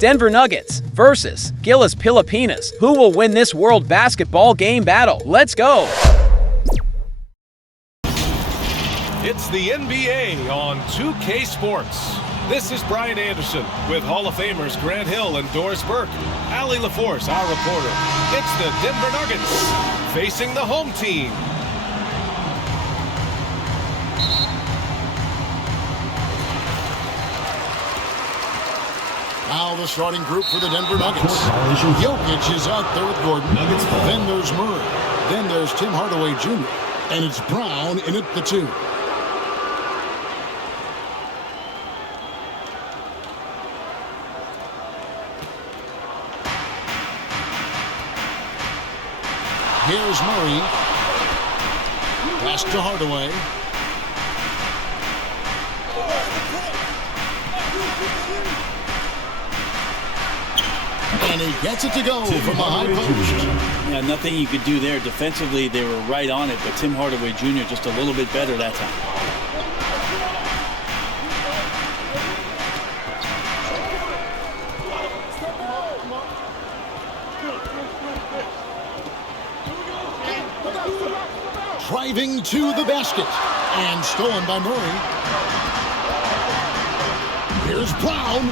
Denver Nuggets versus Gilas Pilipinas. Who will win this World Basketball Game battle? Let's go! It's the NBA on 2K Sports. This is Brian Anderson with Hall of Famers Grant Hill and Doris Burke. Allie LaForce, our reporter. It's the Denver Nuggets facing the home team. Now the starting group for the Denver Nuggets. Jokic is out there with Gordon. Then there's Murray. Then there's Tim Hardaway Jr. And it's Brown in at the 2. Here's Murray. Pass to Hardaway. And he gets it to go from a high post. Yeah, nothing you could do there. Defensively, they were right on it, but Tim Hardaway Jr. just a little bit better that time. Driving to the basket. And stolen by Murray. Here's Brown.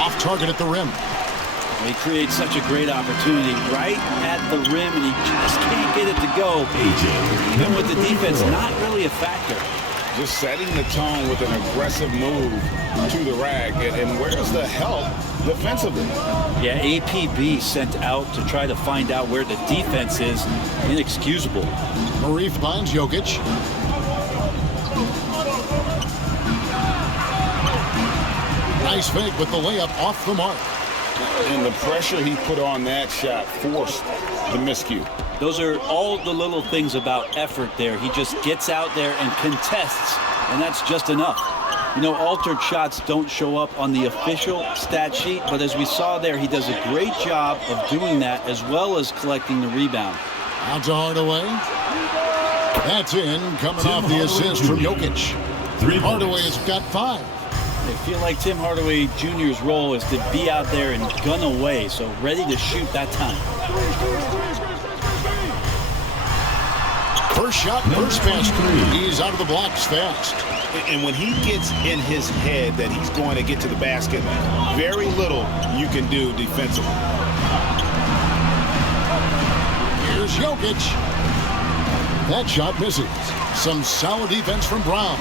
Off target at the rim. He creates such a great opportunity right at the rim, and he just can't get it to go. Even with the defense, not really a factor. Just setting the tone with an aggressive move to the rack. And where's the help defensively? Yeah, APB sent out to try to find out where the defense is. Inexcusable. Murray finds Jokic. Nice fake with the layup off the mark. And the pressure he put on that shot forced the miscue. Those are all the little things about effort there. He just gets out there and contests, and that's just enough. You know, altered shots don't show up on the official stat sheet, but as we saw there, he does a great job of doing that as well as collecting the rebound. Out to Hardaway. That's in, coming off the assist from Jokic. Hardaway has got 5. I feel like Tim Hardaway Jr.'s role is to be out there and gun away, so ready to shoot that time. First shot, first basket. He's out of the blocks fast. And when he gets in his head that he's going to get to the basket, very little you can do defensively. Here's Jokic. That shot misses. Some solid defense from Brown.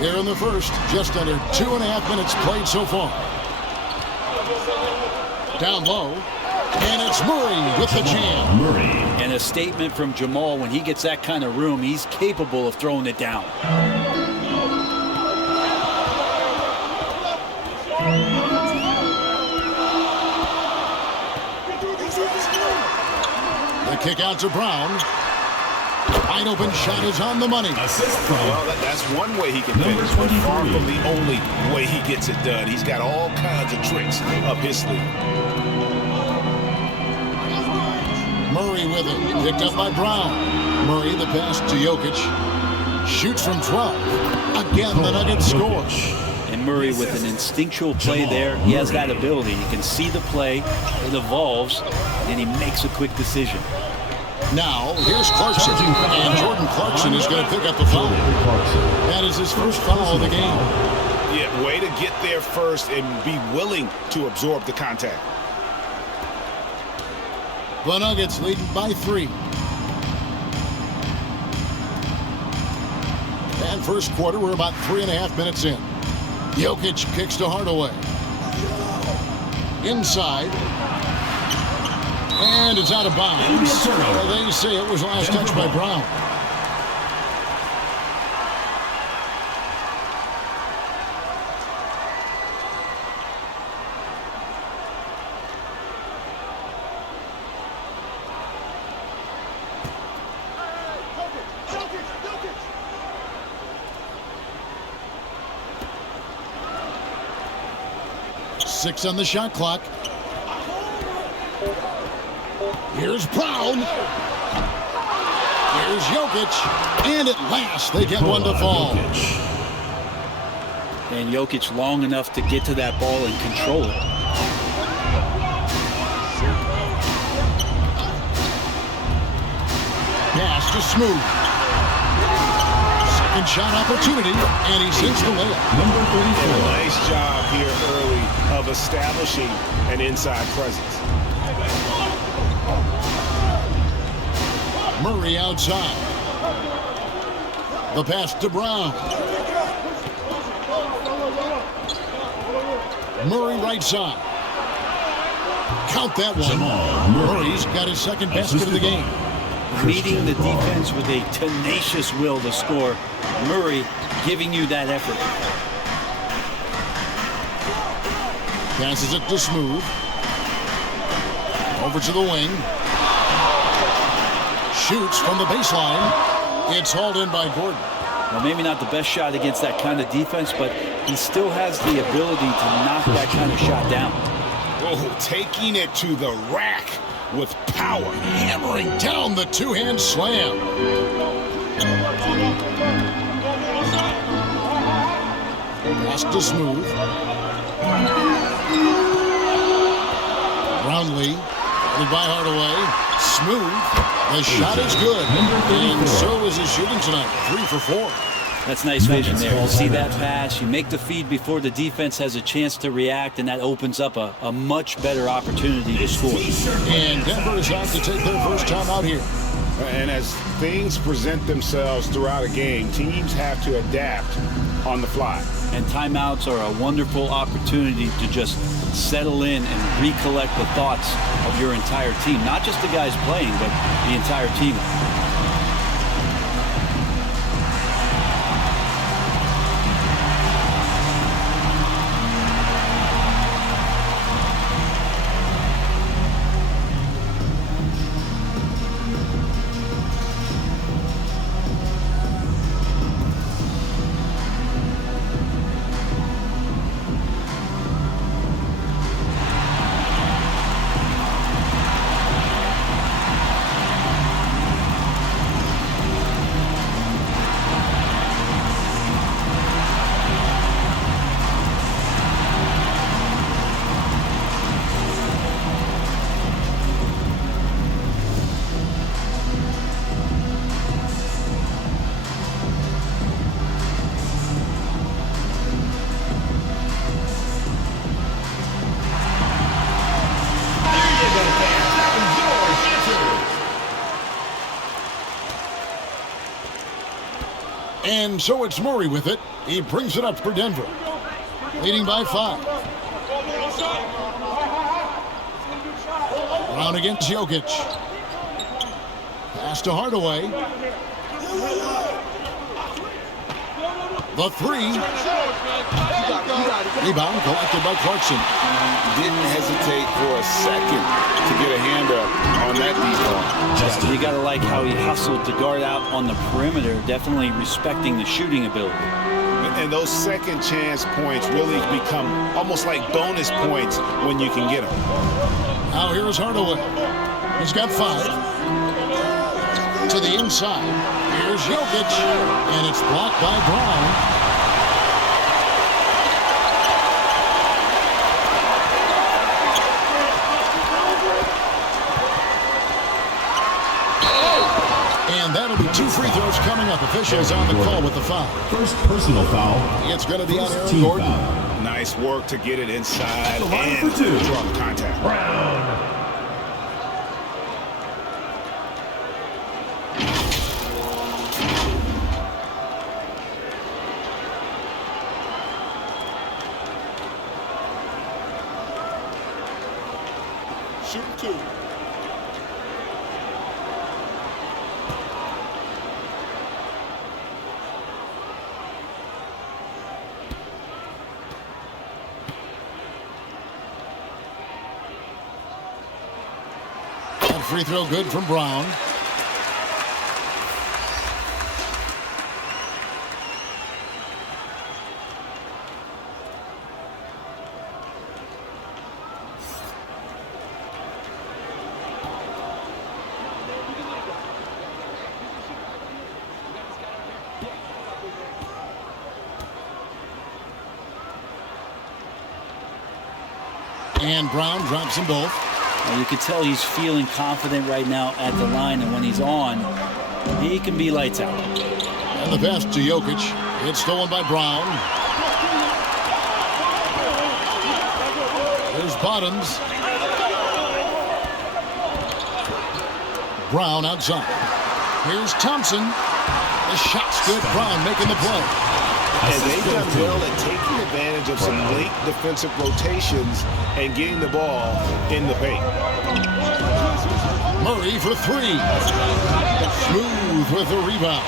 Here in the first, just under 2.5 minutes played so far. Down low, and it's Murray with the jam. And a statement from Jamal, when he gets that kind of room, he's capable of throwing it down. The kick out to Brown. Wide open shot is on the money. Well, that's one way he can finish, but far from the only way he gets it done. He's got all kinds of tricks up his sleeve. Murray with it, picked up by Brown. Murray the pass to Jokic. Shoots from 12. Again, the Nuggets score. And Murray with an instinctual play there. He has that ability. You can see the play, it evolves, and he makes a quick decision. Now, here's Clarkson, and Jordan Clarkson is going to pick up the foul. That is his first foul of the game. Yeah, way to get there first and be willing to absorb the contact. The Nuggets leading by 3. And first quarter, we're about 3.5 minutes in. Jokic kicks to Hardaway. Inside. And it's out of bounds. They say it was last touched by Brown. Six on the shot clock. Here's Brown. Here's Jokic, and at last they get one to fall. And Jokic long enough to get to that ball and control it. Pass to Smooth. Second shot opportunity, and he sinks the layup. Number 34. Nice job here early of establishing an inside presence. Murray outside. The pass to Brown. Murray right side. Count that one. Murray's got his second basket of the game. Leading the defense with a tenacious will to score. Murray giving you that effort. Passes it to Smooth. Over to the wing. Shoots from the baseline. It's hauled in by Gordon. Well, maybe not the best shot against that kind of defense, but he still has the ability to knock that kind of shot down. Oh, taking it to the rack with power. Hammering down the two-hand slam. Pass to Smooth. Brownlee. Headed by Hardaway. Smooth. The shot is good. And so is his shooting tonight. 3 for 4. That's nice vision there. You see that pass, you make the feed before the defense has a chance to react, and that opens up a much better opportunity to score. And Denver is out to take their first time out here. And as things present themselves throughout a game, teams have to adapt on the fly. And timeouts are a wonderful opportunity to just settle in and recollect the thoughts of your entire team. Not just the guys playing, but the entire team. And so it's Murray with it. He brings it up for Denver. Leading by 5. Brown against Jokic. Pass to Hardaway. The 3. Rebound collected by Clarkson. Didn't hesitate for a second to get a hand up on that defense. You got to like how he hustled to guard out on the perimeter, definitely respecting the shooting ability. And those second chance points really become almost like bonus points when you can get them. Now here's Hardaway. He's got 5. To the inside. Here's Jokic. And it's blocked by Brown. And that'll be 2 free throws coming up. Officials on the call with the foul. First personal foul. It's going to be on Aaron Gordon. Foul. Nice work to get it inside The line and for 2. draw the contact. Brown. Shoot 2. Free throw good from Brown. And Brown drops them both. You can tell he's feeling confident right now at the line, and when he's on, he can be lights out. And the pass to Jokic. It's stolen by Brown. There's Bottoms. Brown outside. Here's Thompson. The shot's good. Brown making the play. And they've done well at taking advantage of some late defensive rotations and getting the ball in the paint. Murray for three. Smooth with the rebound.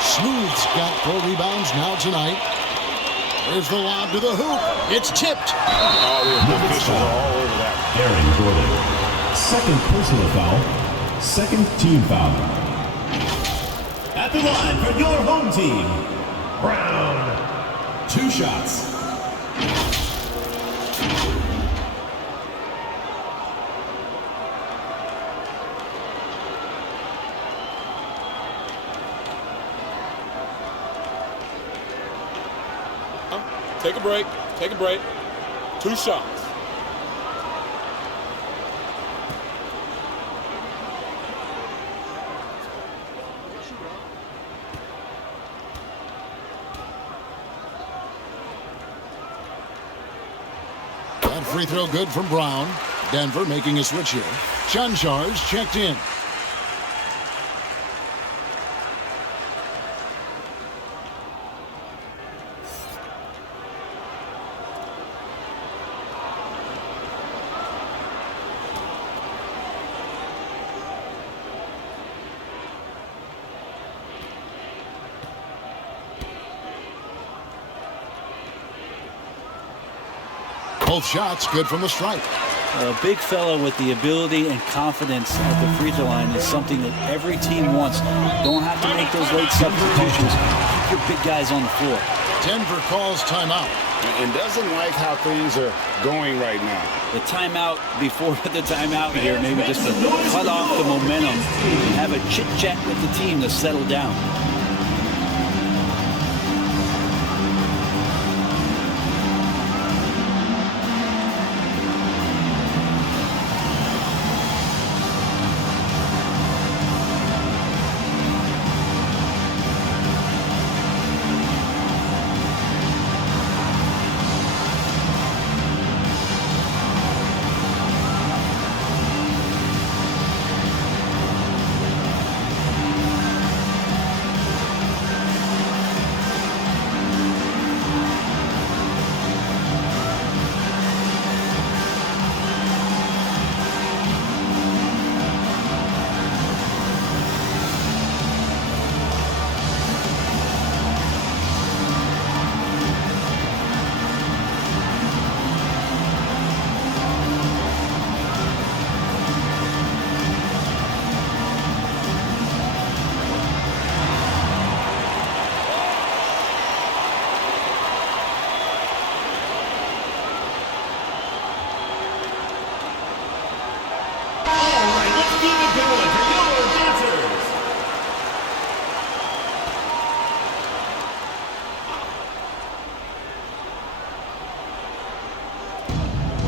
Smooth's got 4 rebounds now tonight. There's the lob to the hoop. It's tipped. Oh, the officials are all over that. Aaron Gordon. Second personal foul. Second team foul. At the line for your home team, Brown. 2 shots. Take a break. Take a break. 2 shots. That free throw good from Brown. Denver making a switch here. Chanchar's checked in. Both shots good from the stripe. A big fella with the ability and confidence at the free throw line is something that every team wants. Don't have to make those late substitutions. Keep your big guys on the floor. Denver calls timeout. And doesn't like how things are going right now. The timeout before the timeout here, maybe just to cut off the momentum and have a chit-chat with the team to settle down.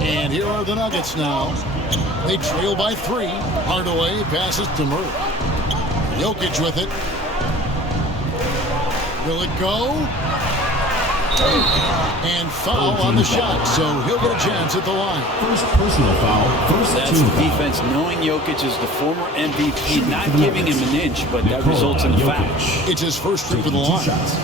And here are the Nuggets now. They trail by 3. Hardaway passes to Murray. Jokic with it. Will it go? And foul on the shot, so he'll get a chance at the line. First personal foul. First That's team the foul. defense, knowing Jokic is the former MVP, not giving him an inch, but that results in a foul. It's his first trip to the 2 line. shots.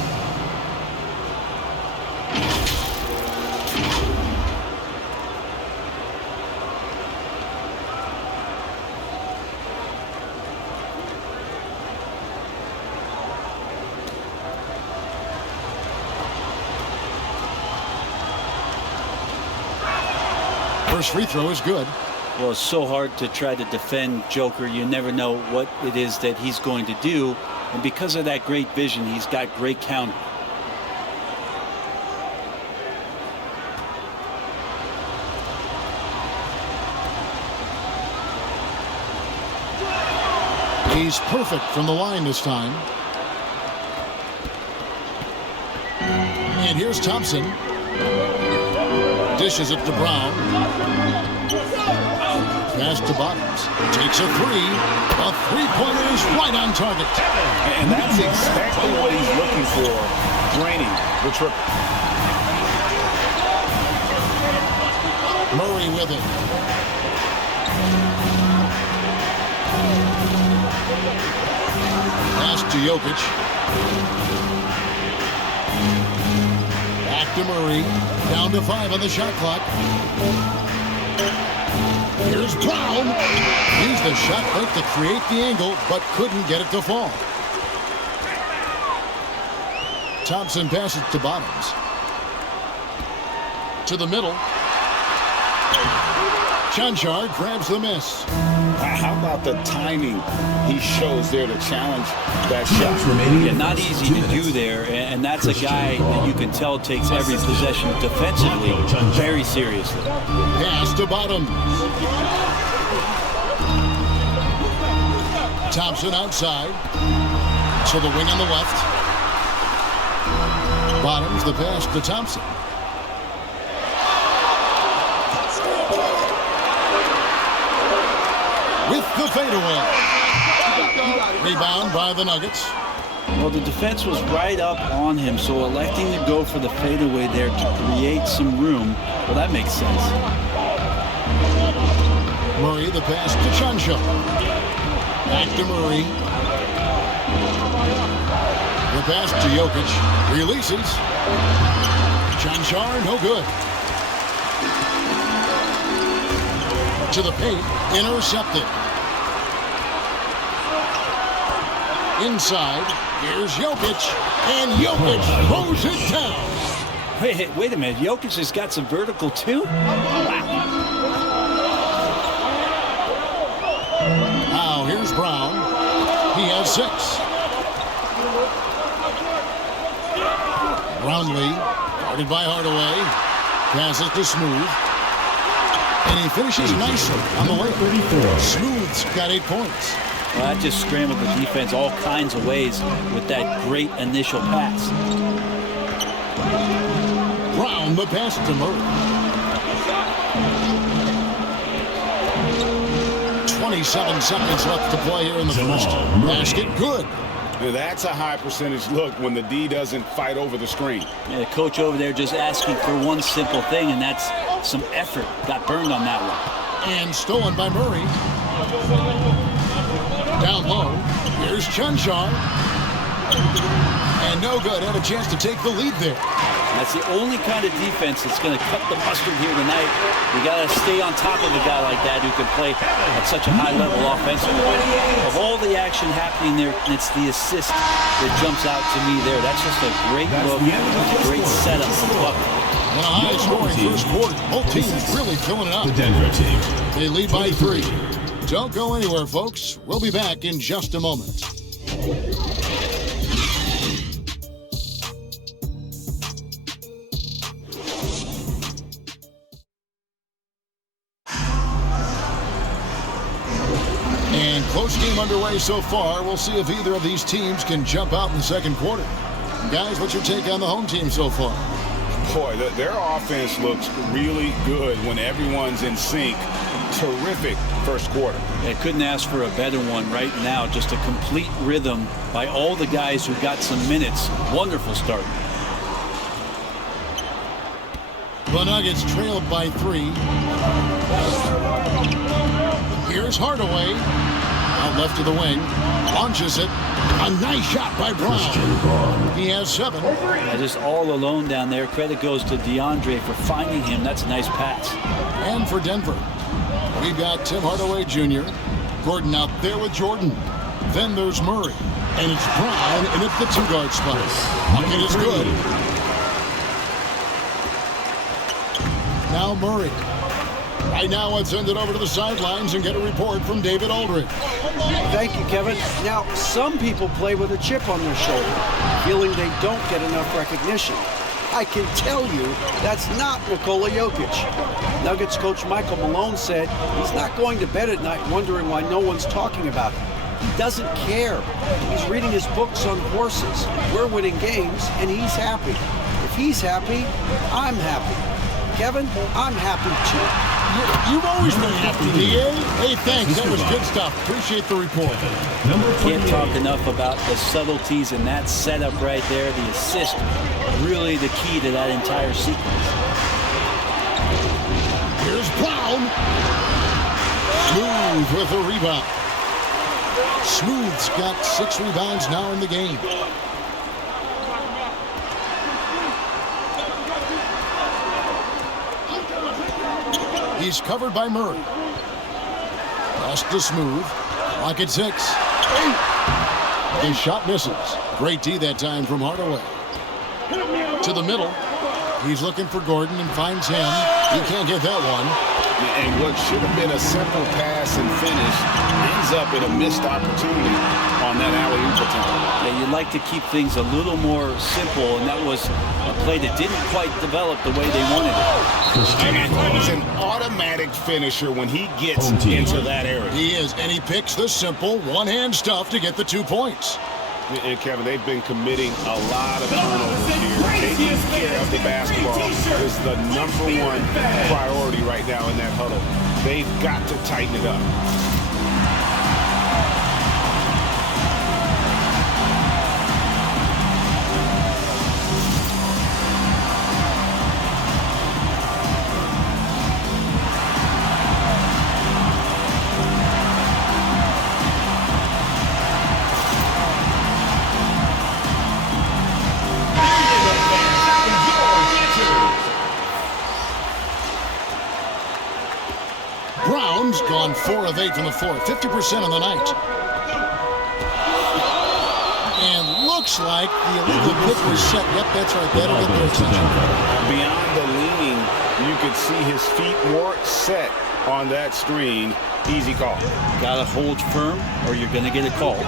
First free throw is good. Well, it's so hard to try to defend Joker. You never know what it is that he's going to do. And because of that great vision, he's got great counter. He's perfect from the line this time. And here's Thompson. Dishes it to Brown. Pass to Bottoms. Takes a three. A three-pointer is right on target. And that's exactly what he's looking for, draining the triple. Murray with it. Pass to Jokic. Back to Murray. Down to 5 on the shot clock. Here's Brown. Used the shot clock to create the angle, but couldn't get it to fall. Thompson passes to Bottoms. To the middle. Chanchar grabs the miss. How about the timing he shows there to challenge that shot? Yeah, not easy to do there, and that's a guy that you can tell takes every possession defensively very seriously. Pass to Bottoms. Thompson outside. To the wing on the left. Bottoms the pass to Thompson. With the fadeaway. Rebound by the Nuggets. Well, the defense was right up on him, so electing to go for the fadeaway there to create some room, well, that makes sense. Murray the pass to Chanchar. Back to Murray. The pass to Jokic. Releases. Chanchar, no good. To the paint. Intercepted. Inside. Here's Jokic. And Jokic throws it down. Wait a minute. Jokic has got some vertical, too? Wow. Now, here's Brown. He has 6. Brownlee, guarded by Hardaway. Passes to Smooth. And he finishes nicely on the way. Smooth's got 8 points. Well, that just scrambled the defense all kinds of ways with that great initial pass. Brown the pass to Murray. 27 seconds left to play here in the first. Basket good. That's a high percentage look when the D doesn't fight over the screen. Yeah, the coach over there just asking for one simple thing, and that's some effort. Got burned on that one. And stolen by Murray. Down low. Here's Chanchar. And no good. Had a chance to take the lead there. That's the only kind of defense that's going to cut the mustard here tonight. You got to stay on top of a guy like that who can play at such a high level offensively. Of all the action happening there, it's the assist that jumps out to me there. That's just a great look, a great setup for Buck. In a high-scoring first quarter, both teams really filling it up. The Denver team. They lead by 3. Don't go anywhere, folks. We'll be back in just a moment. And close game underway so far. We'll see if either of these teams can jump out in the second quarter. Guys, what's your take on the home team so far? Boy, their offense looks really good when everyone's in sync. Terrific first quarter. I couldn't ask for a better one right now. Just a complete rhythm by all the guys who got some minutes. Wonderful start. The Nuggets trailed by 3. Here's Hardaway. Out left to the wing. Launches it. A nice shot by Brown. He has 7. Just all alone down there. Credit goes to DeAndre for finding him. That's a nice pass. And for Denver, we've got Tim Hardaway Jr. Gordon out there with Jordan. Then there's Murray. And it's Brown in at the 2-guard spot. Bucket is good. Now Murray. Right now, let's send it over to the sidelines and get a report from David Aldridge. Thank you, Kevin. Now, some people play with a chip on their shoulder, feeling they don't get enough recognition. I can tell you that's not Nikola Jokic. Nuggets coach Michael Malone said he's not going to bed at night wondering why no one's talking about him. He doesn't care. He's reading his books on horses. We're winning games, and he's happy. If he's happy, I'm happy. Kevin, I'm happy too. You've always been happy, DA. Hey, thanks. That was good stuff. Appreciate the report. Can't talk enough about the subtleties in that setup right there. The assist, really the key to that entire sequence. Here's Brown. Smooth with the rebound. Smooth's got 6 rebounds now in the game. He's covered by Murray. Pass to Smooth. Lock at 6. His shot misses. Great D that time from Hardaway. To the middle. He's looking for Gordon and finds him. He can't get that one. And what should have been a simple pass and finish ends up in a missed opportunity on that alley-oop attempt. Yeah, you'd like to keep things a little more simple, and that was a play that didn't quite develop the way they wanted it. He's an automatic finisher when he gets into that area. He is, and he picks the simple one-hand stuff to get the 2 points. And Kevin, they've been committing a lot of turnovers here. Taking care of the basketball is the #1 priority right now in that huddle. They've got to tighten it up. Brown's gone 4 of 8 from the floor, 50% on the night. And looks like the illegal pick was set. Yep, that's right. That'll get their attention. Beyond the leaning, you could see his feet weren't set on that screen. Easy call. Gotta hold firm or you're gonna get a call.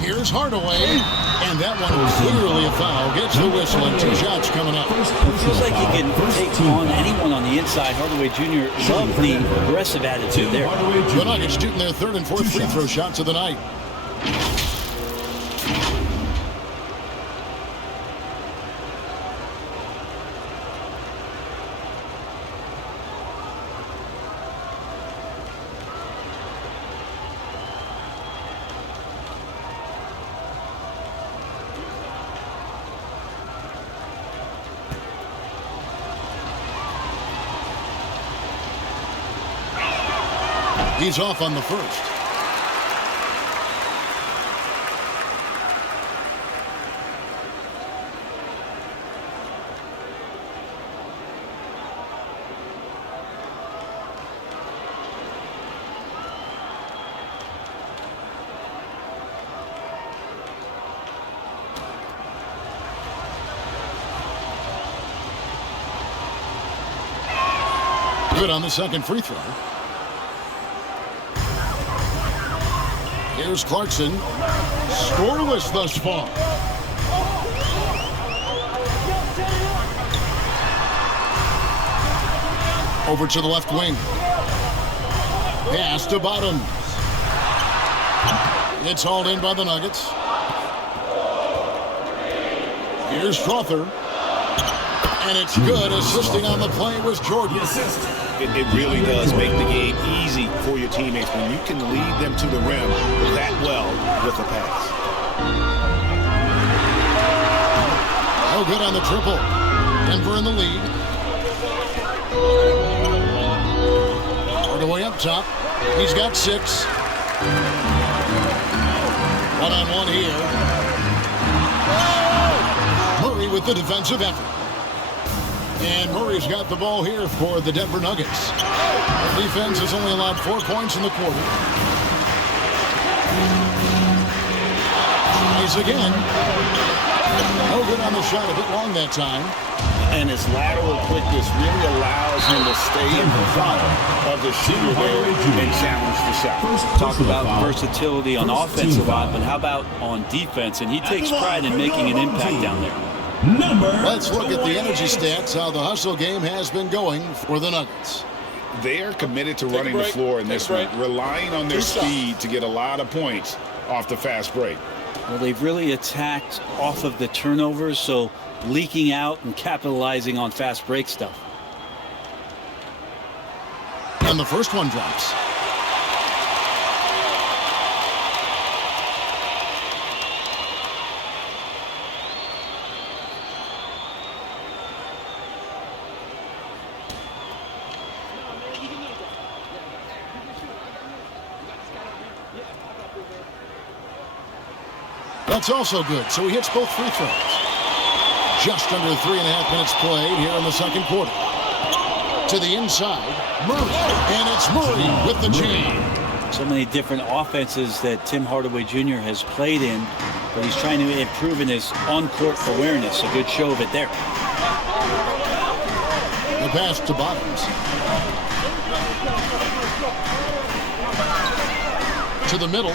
Here's Hardaway, and that one was clearly a foul. Gets the whistle and 2 shots coming up. It feels like he can take on anyone on the inside. Hardaway Jr. loved the aggressive attitude there. The Nuggets shooting their 3rd and 4th free throw shots of the night. He's off on the first. Good on the second free throw. Here's Clarkson. Scoreless thus far. Over to the left wing. Pass to Bottoms. It's hauled in by the Nuggets. Here's Strother. And it's good. Assisting on the play was Jordan. It really does make the game easy for your teammates when you can lead them to the rim that well with a pass. Oh, good on the triple. Denver in the lead. Hardaway up top. He's got 6. One-on-one here. Murray with the defensive effort. And Murray's got the ball here for the Denver Nuggets. The defense has only allowed 4 points in the quarter. Tries again. No good on the shot, a bit long that time. And his lateral quickness really allows him to stay in front of the shooter there and challenge the shot. Talk about versatility on offense a lot, but how about on defense? And he takes pride in making an impact down there. Let's look at the energy stats, how the hustle game has been going for the Nuggets. They are committed to running the floor in this one, relying on their speed to get a lot of points off the fast break. Well, they've really attacked off of the turnovers, so leaking out and capitalizing on fast break stuff. And the first one drops. That's also good, so he hits both free throws. Just under 3.5 minutes played here in the second quarter. To the inside, Murray, and it's Murray with the jam. So many different offenses that Tim Hardaway Jr. has played in, but he's trying to improve in his on-court awareness. A good show of it there. The pass to Bottoms. To the middle.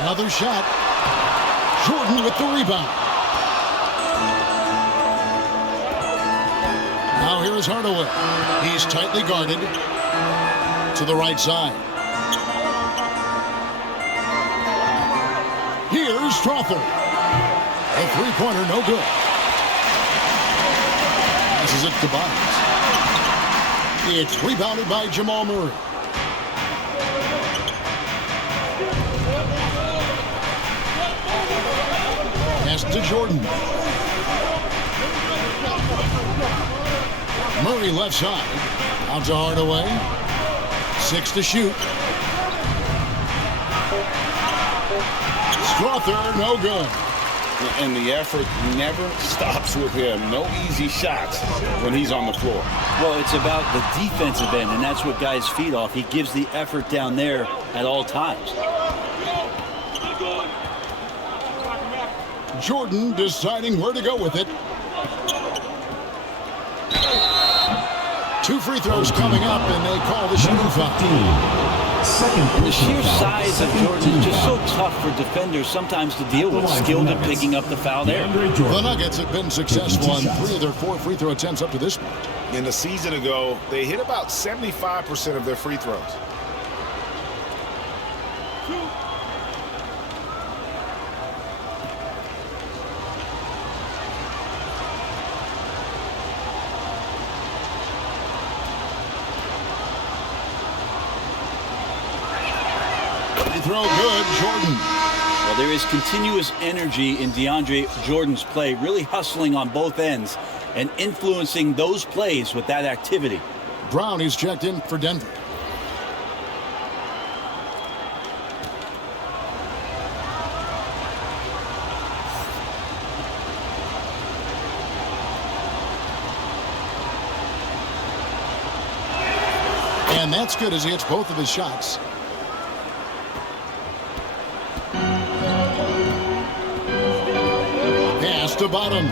Another shot. Jordan with the rebound. Now here is Hardaway. He's tightly guarded. To the right side. Here's Strawther. A three-pointer, no good. This is it to Bottoms. It's rebounded by Jamal Murray. Pass to Jordan. Murray left side. Out to Hardaway. 6 to shoot. Strawther, no good. And the effort never stops with him. No easy shots when he's on the floor. Well, it's about the defensive end, and that's what guys feed off. He gives the effort down there at all times. Jordan deciding where to go with it. 2 free throws coming up, and they call the shooting foul. The sheer size of Jordan is just so tough for defenders sometimes to deal with. Skilled at picking up the foul there. The Nuggets have been successful on 3 of their 4 free throw attempts up to this point. In the season ago, they hit about 75% of their free throws. Throw good, Jordan. Well, there is continuous energy in DeAndre Jordan's play, really hustling on both ends and influencing those plays with that activity. Brown is checked in for Denver. And that's good as he hits both of his shots. Pass to Bottoms.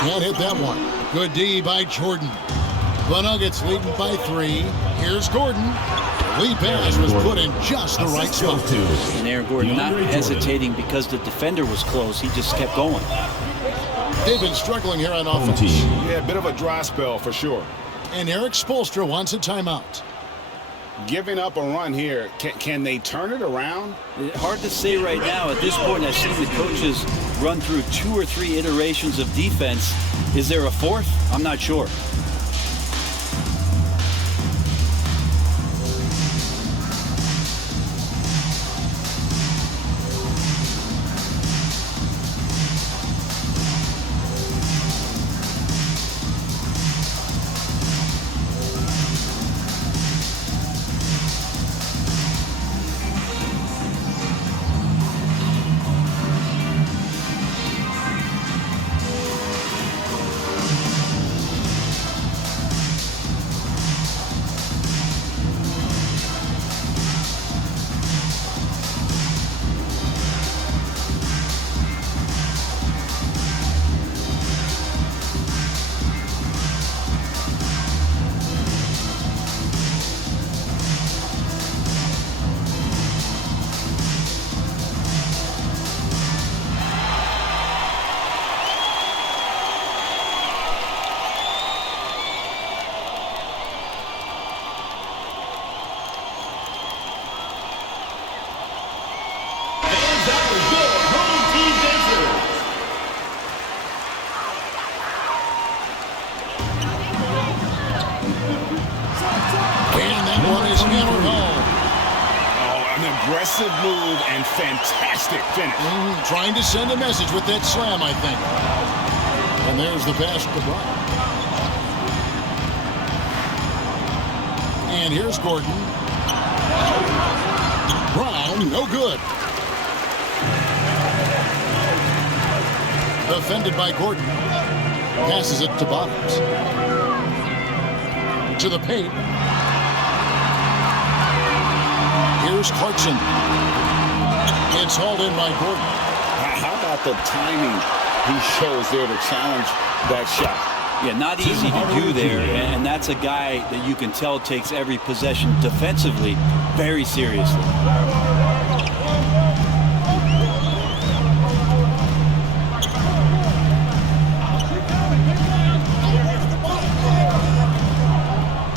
Can't hit that one. Good D by Jordan. The Nuggets leading by 3. Here's Gordon. The lead pass was put in just the right spot. And Aaron Gordon not hesitating because the defender was close. He just kept going. They've been struggling here on offense. Yeah, a bit of a dry spell for sure. And Eric Spoelstra wants a timeout. Giving up a run here, can they turn it around? Hard to say right now. At this point, I've seen the coaches run through 2 or 3 iterations of defense. Is there a 4th? I'm not sure. And that one is hammered home. Oh, an aggressive move and fantastic finish. Trying to send a message with that slam, I think. And there's the pass to Brown. And here's Gordon. Brown, no good. Defended by Gordon. Passes it to Bottoms. To the paint. Here's Clarkson. It's hauled in by Gordon. How about the timing he shows there to challenge that shot? Yeah, not easy to do there, and that's a guy that you can tell takes every possession defensively very seriously.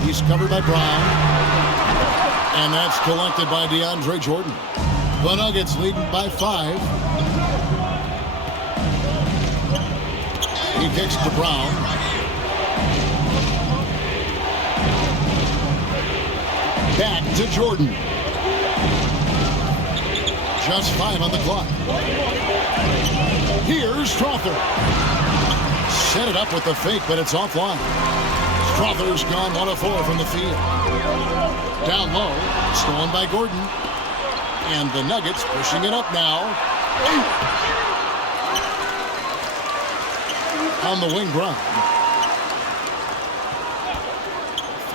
He's covered by Brown. And that's collected by DeAndre Jordan. The Nuggets leading by 5. He kicks to Brown. Back to Jordan. Just 5 on the clock. Here's Strother. Set it up with the fake, but it's offline. Strother's gone 1 of 4 from the field. Down low, stolen by Gordon. And the Nuggets pushing it up now. On the wing, Brown.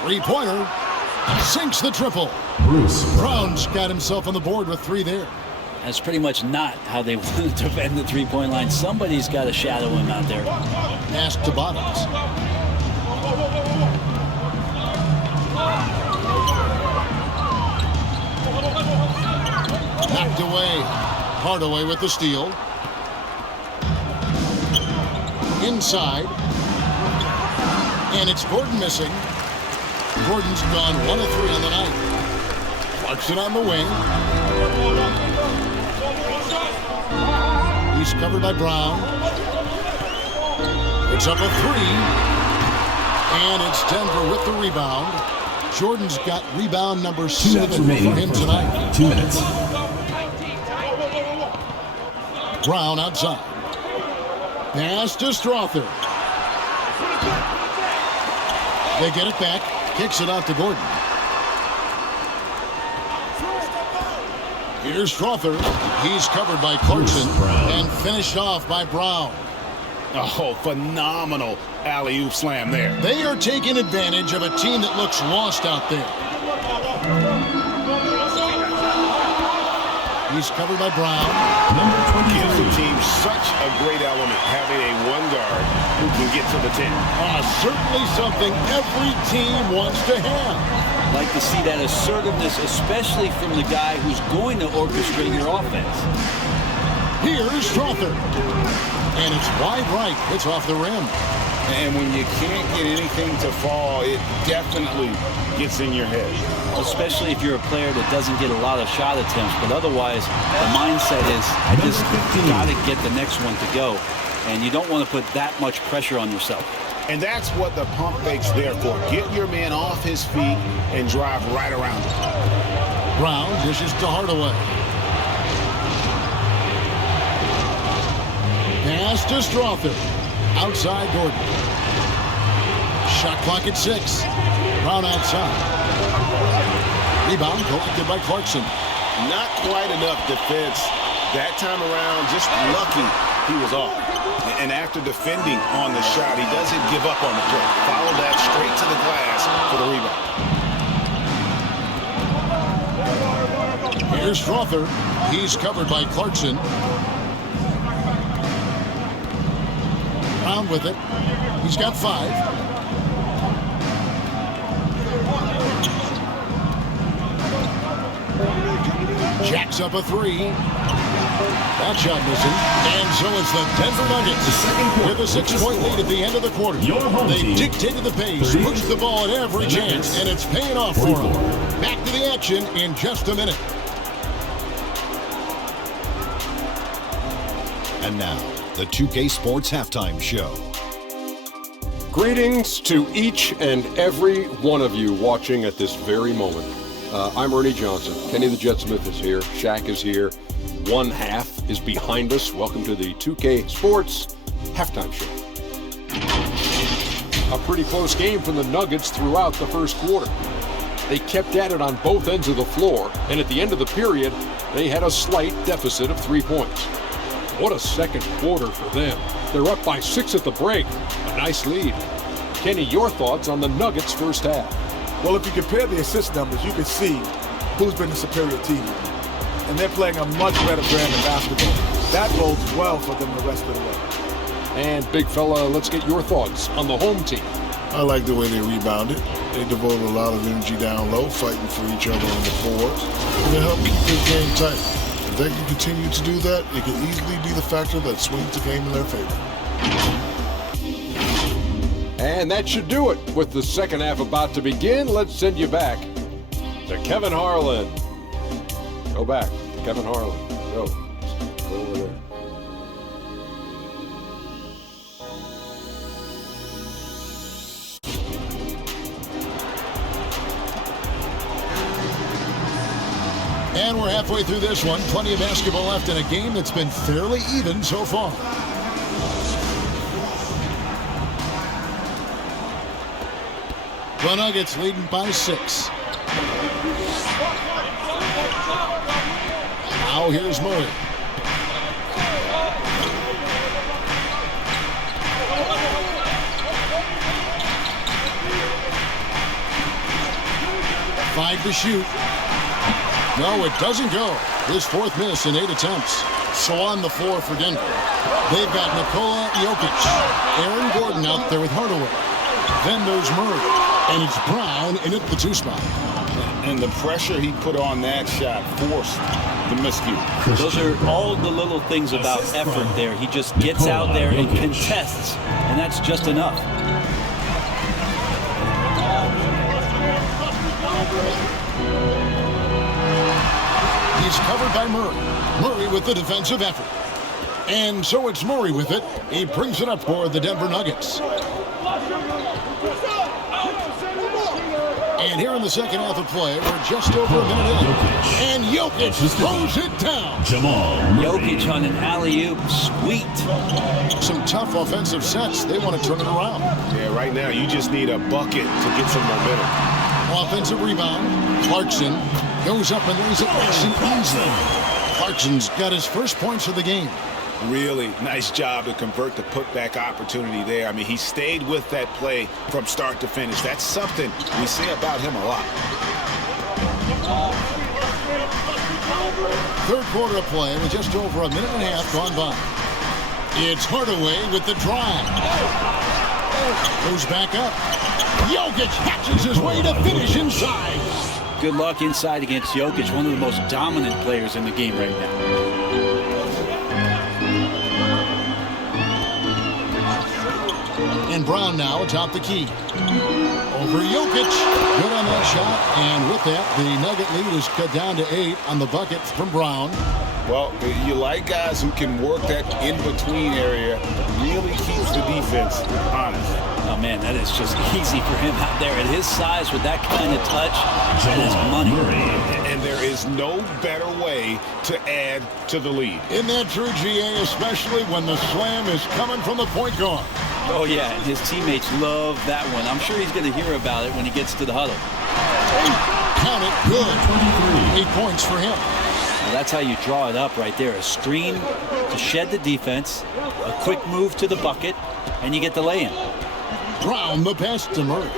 Three-pointer. Sinks the triple. Brown's got himself on the board with 3 there. That's pretty much not how they want to defend the three-point line. Somebody's got to shadow him out there. Pass to Bottoms. Knocked away. Hardaway with the steal. Inside. And it's Gordon missing. Gordon's gone 1 of 3 on the night. Clarkson on the wing. He's covered by Brown. It's up a 3. And it's Denver with the rebound. Jordan's got rebound number 7 for him tonight. 2 minutes. Brown outside. Pass to Strother. They get it back. Kicks it out to Gordon. Here's Strother. He's covered by Clarkson and finished off by Brown. Oh, phenomenal alley-oop slam there. They are taking advantage of a team that looks lost out there. He's covered by Brown. Number 23. Gives the team such a great element, having a 1 guard who can get to the 10. Certainly something every team wants to have. Like to see that assertiveness, especially from the guy who's going to orchestrate your offense. Here's Strother. And it's wide right. It's off the rim. And when you can't get anything to fall, it definitely gets in your head. Especially if you're a player that doesn't get a lot of shot attempts. But otherwise, the mindset is, I just got to get the next one to go. And you don't want to put that much pressure on yourself. And that's what the pump fake's there for. Get your man off his feet and drive right around him. Brown dishes to Hardaway. Pass to Strother. Outside Gordon. Shot clock at 6. Brown outside. Rebound collected by Clarkson. Not quite enough defense that time around. Just lucky he was off. And after defending on the shot, he doesn't give up on the play. Follow that straight to the glass for the rebound. Here's Strother. He's covered by Clarkson. Brown with it. He's got 5. Jacks up a 3. That shot missing. And so it's the Denver Nuggets with a 6-point lead at the end of the quarter. They dictated the pace, pushed the ball at every chance, and it's paying off for them. Back to the action in just a minute. And now, the 2K Sports Halftime Show. Greetings to each and every one of you watching at this very moment. I'm Ernie Johnson. Kenny the Jet Smith is here. Shaq is here. One half is behind us. Welcome to the 2K Sports Halftime Show. A pretty close game from the Nuggets throughout the first quarter. They kept at it on both ends of the floor, and at the end of the period, they had a slight deficit of 3 points. What a second quarter for them. They're up by 6 at the break. A nice lead. Kenny, your thoughts on the Nuggets' first half? Well, if you compare the assist numbers, you can see who's been the superior team. And they're playing a much better brand of basketball. That bodes well for them the rest of the way. And big fella, let's get your thoughts on the home team. I like the way they rebounded. They devoted a lot of energy down low, fighting for each other on the boards. And they helped keep the game tight. If they can continue to do that, it could easily be the factor that swings the game in their favor. And that should do it. With the second half about to begin, let's send you back to Kevin Harlan. Go back to Kevin Harlan. Go over there. And we're halfway through this one. Plenty of basketball left in a game that's been fairly even so far. The Nuggets leading by 6. Now here's Murray. Five to shoot. No, it doesn't go. His fourth miss in 8 attempts. So on the floor for Denver. They've got Nikola Jokic. Aaron Gordon out there with Hardaway. Then there's Murray. And it's Brown in at the 2 spot. And the pressure he put on that shot forced the miscue. Those are all the little things about effort there. He just gets out there and contests, and that's just enough. He's covered by Murray. Murray with the defensive effort. And so it's Murray with it. He brings it up for the Denver Nuggets. And here in the second half of play, we're just over a minute in. And Jokic throws it down. Jokic on an alley-oop. Sweet. Some tough offensive sets. They want to turn it around. Yeah, right now you just need a bucket to get some momentum. Offensive rebound. Clarkson goes up and lays it nice and easy. Clarkson's got his first points of the game. Really nice job to convert the putback opportunity there. I mean, he stayed with that play from start to finish. That's something we say about him a lot. Third quarter of play with just over a minute and a half gone by. It's Hardaway with the drive. Goes back up. Jokic hatches his way to finish inside. Good luck inside against Jokic, one of the most dominant players in the game right now. And Brown now atop the key. Over Jokic. Good on that shot. And with that, the Nugget lead is cut down to 8 on the bucket from Brown. Well, you like guys who can work that in-between area. Really keeps the defense honest. Oh, man, that is just easy for him out there. At his size with that kind of touch, that is money. And there is no better way to add to the lead. Isn't that true, GA, especially when the slam is coming from the point guard? Oh, yeah, and his teammates love that one. I'm sure he's going to hear about it when he gets to the huddle. Count it, good. 8 points for him. Well, that's how you draw it up right there. A screen to shed the defense, a quick move to the bucket, and you get the lay-in. Brown, the pass to Murray.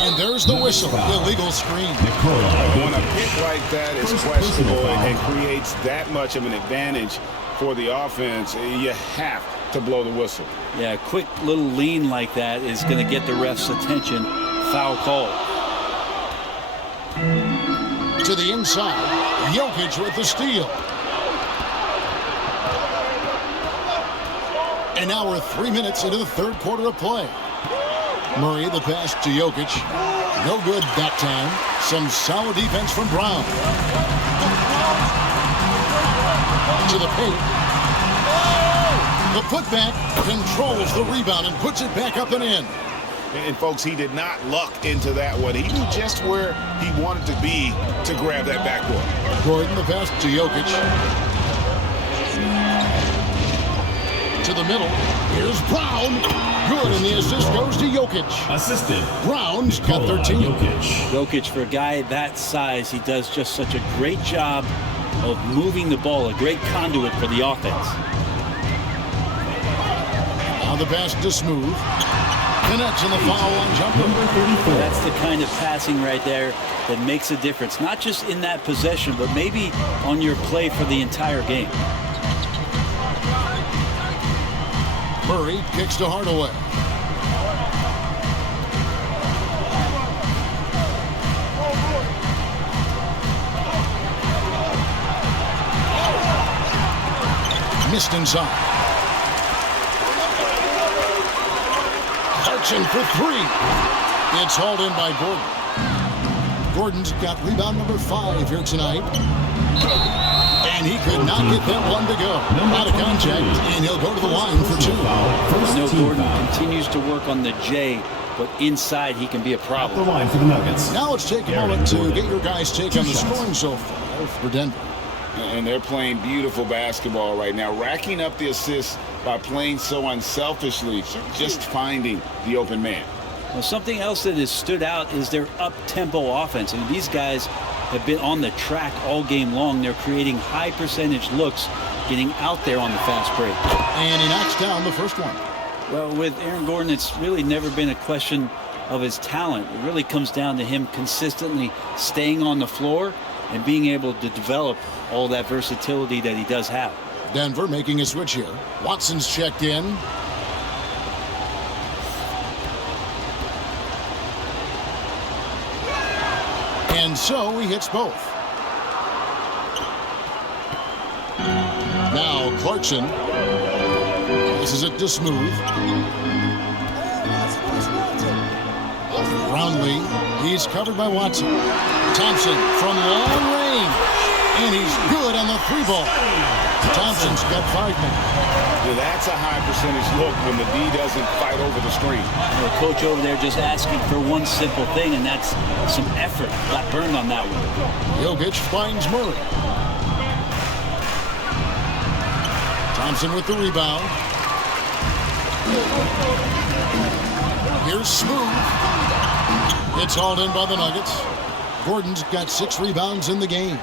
And there's the whistle. Illegal screen. When a pick like that is questionable and creates that much of an advantage for the offense, you have to blow the whistle. Yeah, a quick little lean like that is going to get the ref's attention. Foul call. To the inside. Jokic with the steal. And now we're 3 minutes into the third quarter of play. Murray, the pass to Jokic. No good that time. Some solid defense from Brown. To the paint. The putback controls the rebound and puts it back up and in. And folks, he did not luck into that one. He knew just where he wanted to be to grab that backboard. Gordon, the pass to Jokic. To the middle. Here's Brown. Good, and the assist goes to Jokic. Assisted. Brown's got 13. Jokic, for a guy that size, he does just such a great job of moving the ball, a great conduit for the offense. Now the pass to Smooth. Connects in the foul line jumper. That's the kind of passing right there that makes a difference, not just in that possession, but maybe on your play for the entire game. Murray kicks to Hardaway. Missed inside. Clarkson for three. It's hauled in by Gordon. Gordon's got rebound number 5 here tonight. And he could not get that one to go. Out of contact, and he'll go to the line for 2. Gordon continues to work on the J, but inside he can be a problem. The line for the Nuggets. Now let's take a moment to get your guys' take on the scoring so far for Denver. And they're playing beautiful basketball right now, racking up the assists by playing so unselfishly, just finding the open man. Well, something else that has stood out is their up-tempo offense. And these guys have been on the track all game long. They're creating high percentage looks, getting out there on the fast break. And he knocks down the first one. Well, with Aaron Gordon, it's really never been a question of his talent. It really comes down to him consistently staying on the floor and being able to develop all that versatility that he does have. Denver making a switch here. Watson's checked in. And so he hits both. Now Clarkson passes it to Smooth. Brownlee, he's covered by Watson. Thompson from long range, and he's good on the 3-ball. Thompson's got 5 men. Yeah, that's a high percentage look when the D doesn't fight over the screen. The coach over there just asking for one simple thing, and that's some effort. Got burned on that one. Jokic finds Murray. Thompson with the rebound. Here's Smooth. It's hauled in by the Nuggets. Gordon's got 6 rebounds in the game.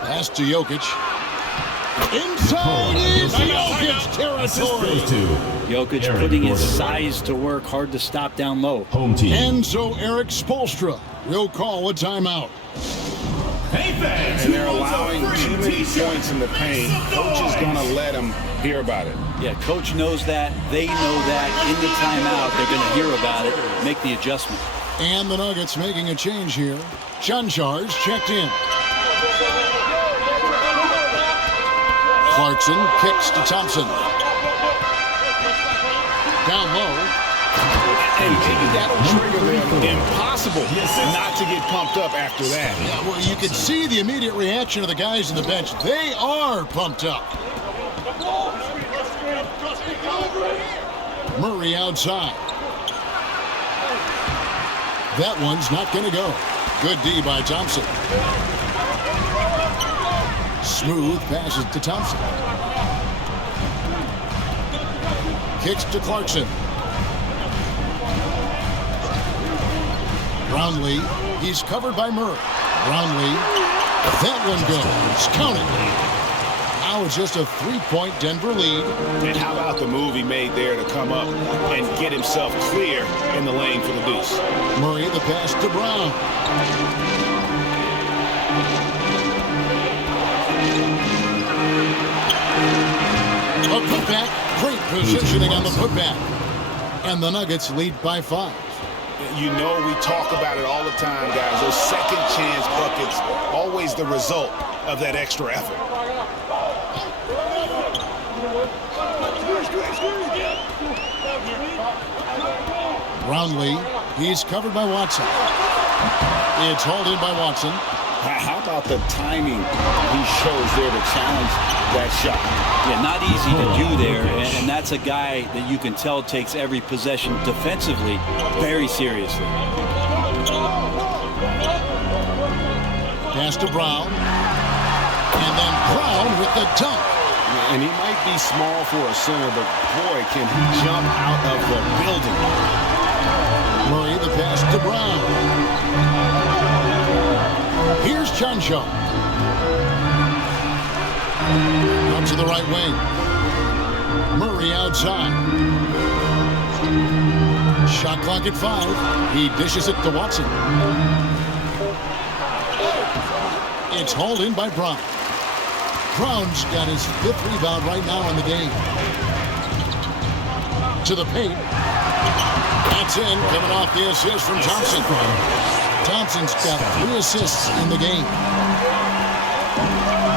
Pass to Jokic. Inside is Jokic territory. Jokic putting his size to work, hard to stop down low. Home team. And so Eric Spoelstra will call a timeout. And they're allowing too many points in the paint. Coach is going to let them hear about it. Yeah, coach knows that. They know that. In the timeout, they're going to hear about it, make the adjustment. And the Nuggets making a change here. Chanchar's checked in. Clarkson kicks to Thompson. Down low. And maybe that'll trigger them. Impossible not to get pumped up after that. Yeah, well, you can see the immediate reaction of the guys on the bench. They are pumped up. Murray outside. That one's not going to go. Good D by Thompson. Smooth passes to Thompson. Kicks to Clarkson. Brownlee, he's covered by Murray. Brownlee, that one goes. Count it. Now it's just a 3-point Denver lead. And how about the move he made there to come up and get himself clear in the lane for the deuce? Murray, the pass to Brown. A putback. Great positioning on the putback. And the Nuggets lead by 5. You know, we talk about it all the time, guys. Those second chance buckets, always the result of that extra effort. Brownlee, he's covered by Watson. It's hauled in by Watson. How about the timing he shows there to challenge that shot? Yeah, not easy to do there, and that's a guy that you can tell takes every possession defensively very seriously. Pass to Brown. And then Brown with the dunk. And he might be small for a center, but boy, can he jump out of the building. Murray, the pass to Brown. Here's Chanshaw. Out to the right wing. Murray outside. Shot clock at 5. He dishes it to Watson. It's hauled in by Brown. Brown's got his 5th rebound right now in the game. To the paint. That's in, coming off the assist from Thompson. Thompson's got 3 assists in the game.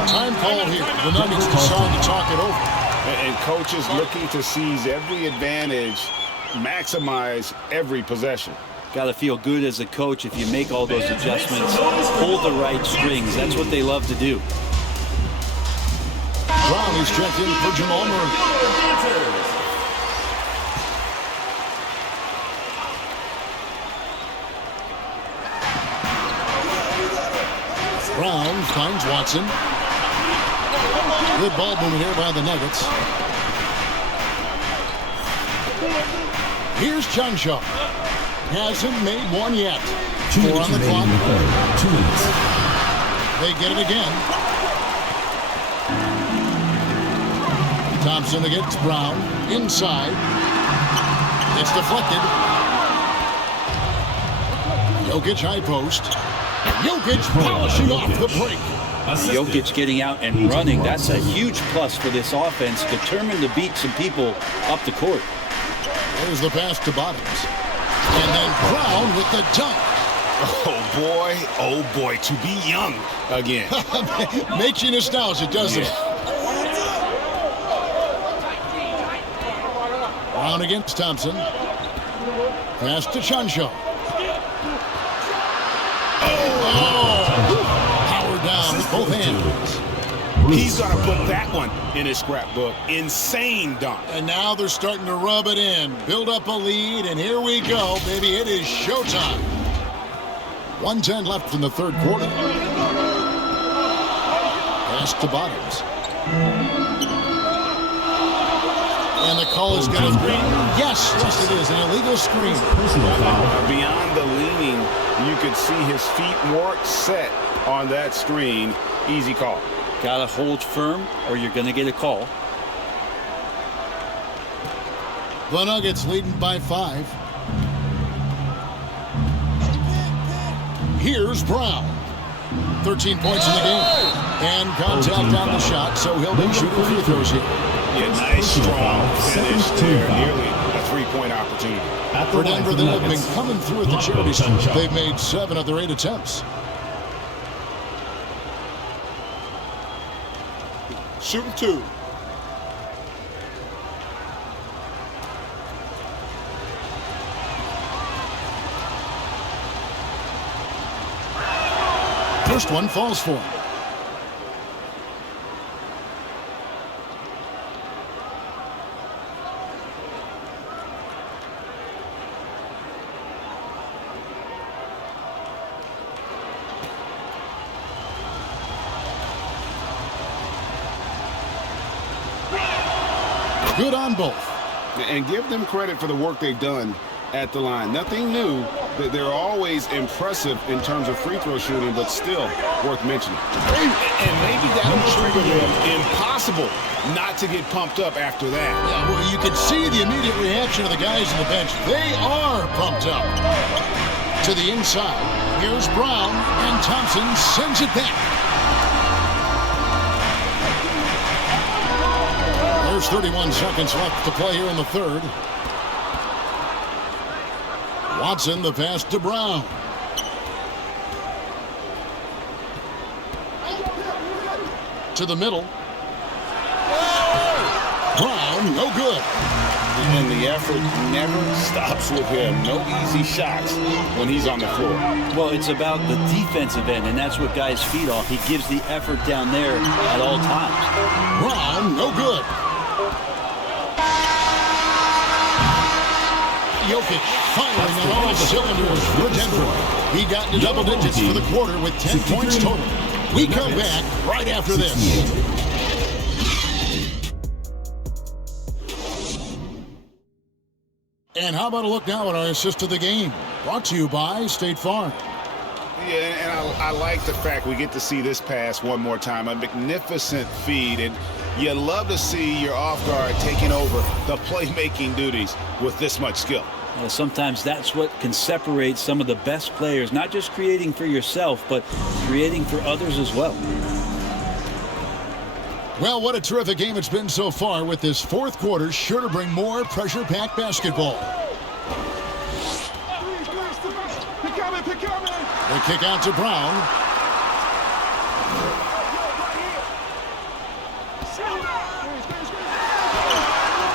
Time called here. The Nuggets decide to talk it over. And coaches looking to seize every advantage, maximize every possession. Got to feel good as a coach if you make all those adjustments, pull the right strings. That's what they love to do. Brown is checked in for Jamal Murray. Brown finds Watson. Good ball movement here by the Nuggets. Here's Chanshaw. Hasn't made one yet. 4 on the clock. 2 minutes. They get it again. Thompson against Brown. Inside. It's deflected. Jokic high post. Jokic polishing off the break. Jokic getting out and running. That's a huge plus for this offense. Determined to beat some people up the court. There's the pass to Bottoms. And then Brown with the dunk. Oh boy, to be young again. Makes you nostalgic, doesn't it? Brown against Thompson. Pass to Chanshaw. Howard down with both hands. He's going to put that one in his scrapbook. Insane dunk. And now they're starting to rub it in. Build up a lead, and here we go, baby. It is showtime. 1:10 left in the 3rd quarter. Pass to Bottoms. And the call is going to be, yes, it is, an illegal screen. Beyond the leaning, you could see his feet more set on that screen. Easy call. Got to hold firm or you're going to get a call. The Nuggets leading by 5. Here's Brown. 13 points in the game. And contact on the shot, so he'll be shooting free throws here. Yeah, nice, strong finish there. Nearly a 3-point opportunity. For Denver, they have been coming through at the charity stripe. They've made 7 of their 8 attempts. Shooting 2. First one falls for him. Good on both. And give them credit for the work they've done at the line. Nothing new. They're always impressive in terms of free throw shooting, but still worth mentioning. And maybe that'll trigger them. Impossible not to get pumped up after that. Yeah, well, you can see the immediate reaction of the guys on the bench. They are pumped up. To the inside. Here's Brown, and Thompson sends it back. There's 31 seconds left to play here in the 3rd. Watson, the pass to Brown. To the middle. Brown, no good. And the effort never stops with him. No easy shots when he's on the floor. Well, it's about the defensive end, and that's what guys feed off. He gives the effort down there at all times. Brown, no good. Jokic firing on all cylinders for Ginebra. He got into double digits for the quarter with 10 points total. We come back right after this. And how about a look now at our assist of the game? Brought to you by State Farm. Yeah, and I like the fact we get to see this pass one more time. A magnificent feed, and you love to see your off guard taking over the playmaking duties with this much skill. Well, sometimes that's what can separate some of the best players, not just creating for yourself, but creating for others as well. Well, what a terrific game it's been so far, with this fourth quarter sure to bring more pressure-packed basketball. They kick out to Brown.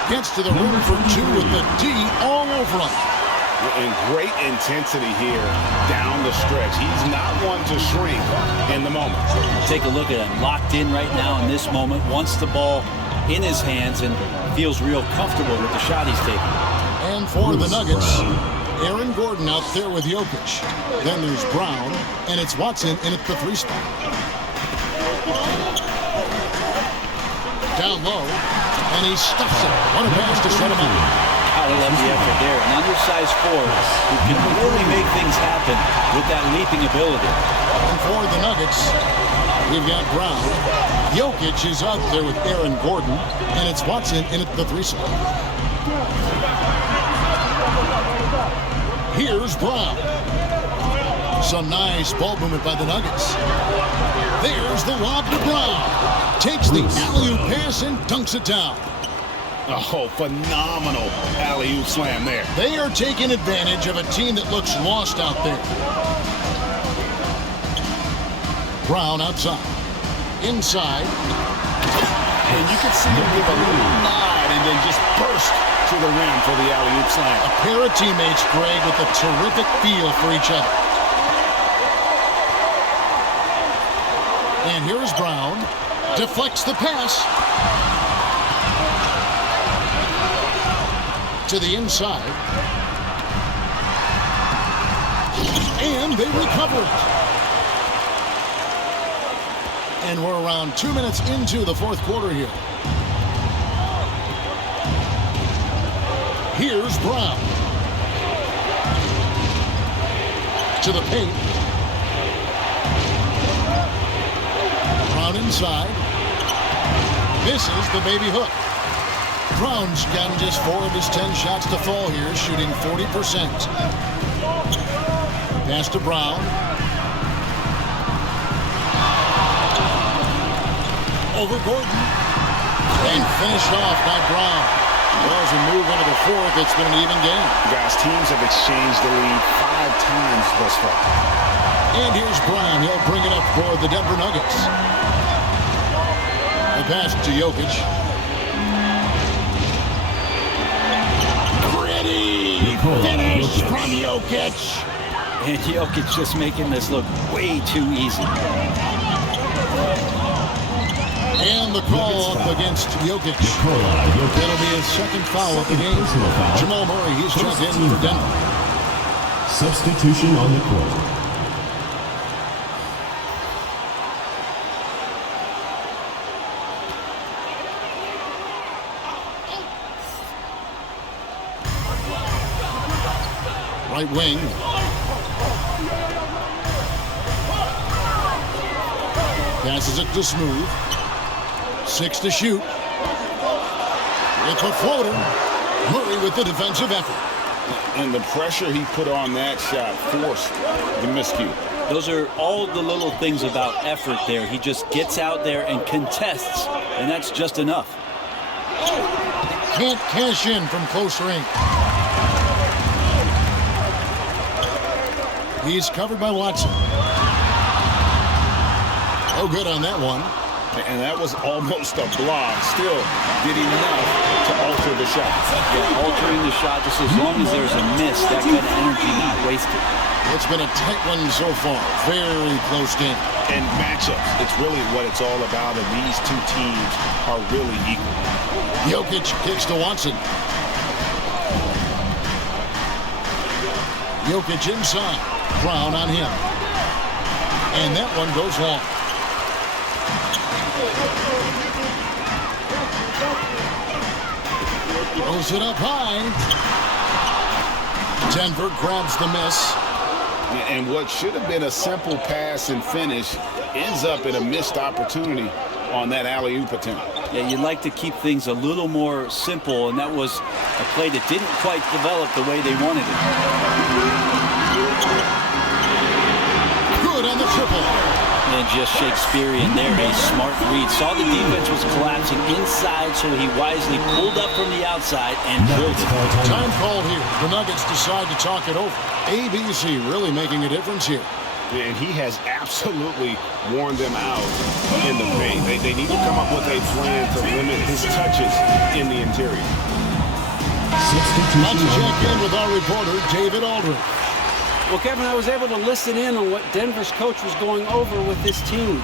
Gets to the rim for two with the D all over him. And great intensity here down the stretch. He's not one to shrink in the moment. Take a look at him, locked in right now in this moment, wants the ball in his hands and feels real comfortable with the shot he's taking. And for the Nuggets, Aaron Gordon out there with Jokic. Then there's Brown, and it's Watson in at the 3 spot. Down low, and he stuffs it. What a pass to shut him out. I love the effort there. An undersized forward who can really make things happen with that leaping ability. And for the Nuggets, we've got Brown. Jokic is out there with Aaron Gordon, and it's Watson in at the 3 spot. Here's Brown. Some nice ball movement by the Nuggets. There's the lob to Brown. Takes the alley-oop pass and dunks it down. Oh, phenomenal alley-oop slam there. They are taking advantage of a team that looks lost out there. Brown outside. Inside. And you can see him give a little nod and then just burst to the rim for the alley-oop slam. A pair of teammates, Greg, with a terrific feel for each other. And here's Brown. Deflects the pass. To the inside. And they recover it. And we're around 2 minutes into the fourth quarter here. Here's Brown. To the paint. Brown inside. Misses the baby hook. Brown's gotten just 4 of his 10 shots to fall here, shooting 40%. Pass to Brown. Over Gordon. And finished off by Brown. Well, as we move into the fourth, it's been an even game. Guys, teams have exchanged the lead 5 times thus far. And here's Brown. He'll bring it up for the Denver Nuggets. The pass to Jokic. Finish from Jokic. And Jokic just making this look way too easy. And the call up against Jokic. That'll be his second foul of the game. Jamal Murray, he's checked in for Denver. Substitution on the court. Right wing. Passes it to Smooth. 6 to shoot. With a floater. Murray with the defensive effort. And the pressure he put on that shot forced the miscue. Those are all the little things about effort there. He just gets out there and contests, and that's just enough. Can't cash in from close range. He's covered by Watson. Oh, good on that one. And that was almost a block. Still did enough to alter the shot. Yeah, altering the shot just as long as there's a miss, that kind of energy not wasted. It's been a tight one so far. Very close game. And matchups, it's really what it's all about, and these two teams are really equal. Jokic kicks to Watson. Jokic inside. Brown on him. And that one goes long. Throws it up high. Denver grabs the miss. And what should have been a simple pass and finish ends up in a missed opportunity on that alley-oop attempt. Yeah, you'd like to keep things a little more simple, and that was a play that didn't quite develop the way they wanted it. Good on the triple. And just Shakespearean there, a smart read. Saw the defense was collapsing inside, so he wisely pulled up from the outside and drilled it. Time called here. The Nuggets decide to talk it over. ABC really making a difference here. And he has absolutely worn them out in the paint. They need to come up with a plan to limit his touches in the interior. Let's check in with our reporter, David Aldridge. Well, Kevin, I was able to listen in on what Denver's coach was going over with this team.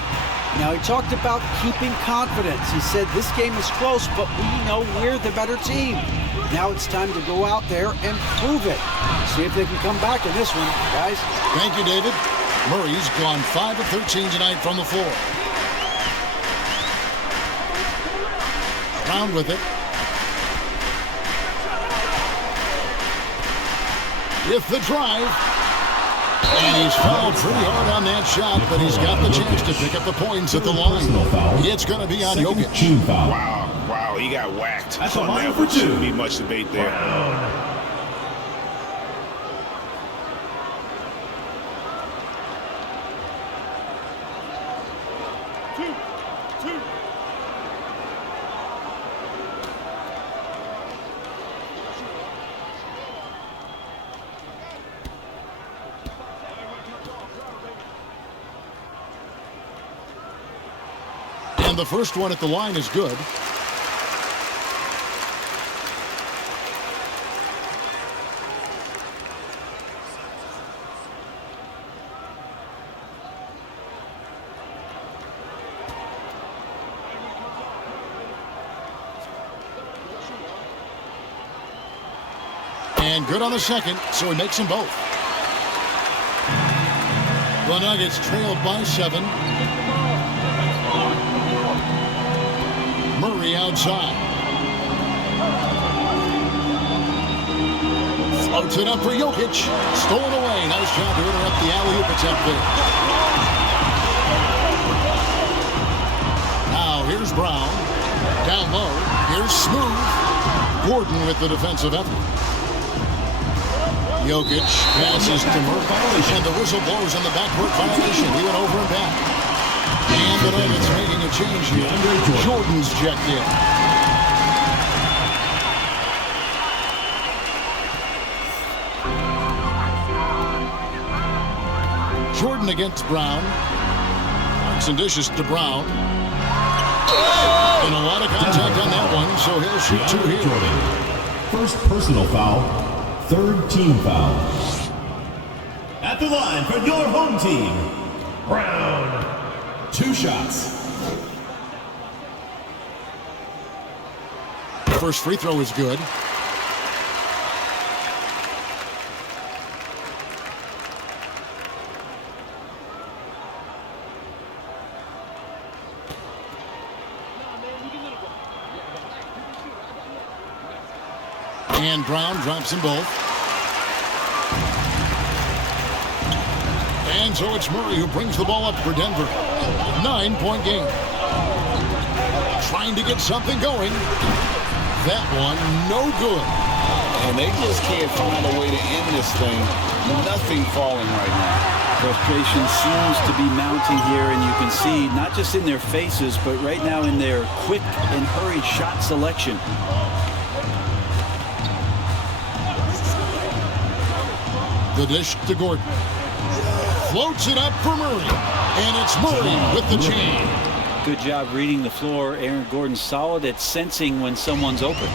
Now, he talked about keeping confidence. He said this game is close, but we know we're the better team. Now it's time to go out there and prove it. See if they can come back in this one, guys. Thank you, David. Murray's gone 5 of 13 tonight from the floor. Brown with it. With the drive. And he's fouled pretty hard on that shot, but he's got the chance to pick up the points at the line. It's going to be on Jokic. Wow, he got whacked. That's a line for two. Shouldn't be much debate there. And the first one at the line is good. And good on the second, so he makes them both. The Nuggets trailed by 7. Murray outside. Floats it up for Jokic. Stolen away. Nice job to interrupt the alley-oop attempt there. Now here's Brown. Down low. Here's Smooth. Gordon with the defensive effort. Jokic passes to Murray. And the whistle blows on the backcourt violation. He went over and back. And the Nuggets making a change here. Jordan's checked in. Jordan against Brown. Marks and dishes to Brown. And a lot of contact on that one, so he'll shoot 2 here. Jordan. First personal foul, third team foul. At the line for your home team, Brown. 2 shots. First free throw is good. And Brown drops them both. And so it's Murray who brings the ball up for Denver. 9-point game. Trying to get something going. That one, no good. And they just can't find a way to end this thing. Nothing falling right now. Frustration seems to be mounting here, and you can see not just in their faces, but right now in their quick and hurried shot selection. The dish to Gordon. Floats it up for Murray. And it's Murray with the chain. Good job reading the floor. Aaron Gordon's solid at sensing when someone's open.